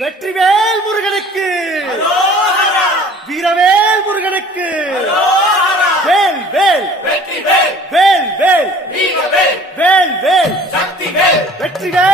வெற்றிவேல் முருகனுக்கு வீரவேல் முருகனுக்கு வேல் வேல் வெற்றி வேல் வேல் வேல் வேல் வேல் சக்தி வேல் வெற்றி வேல்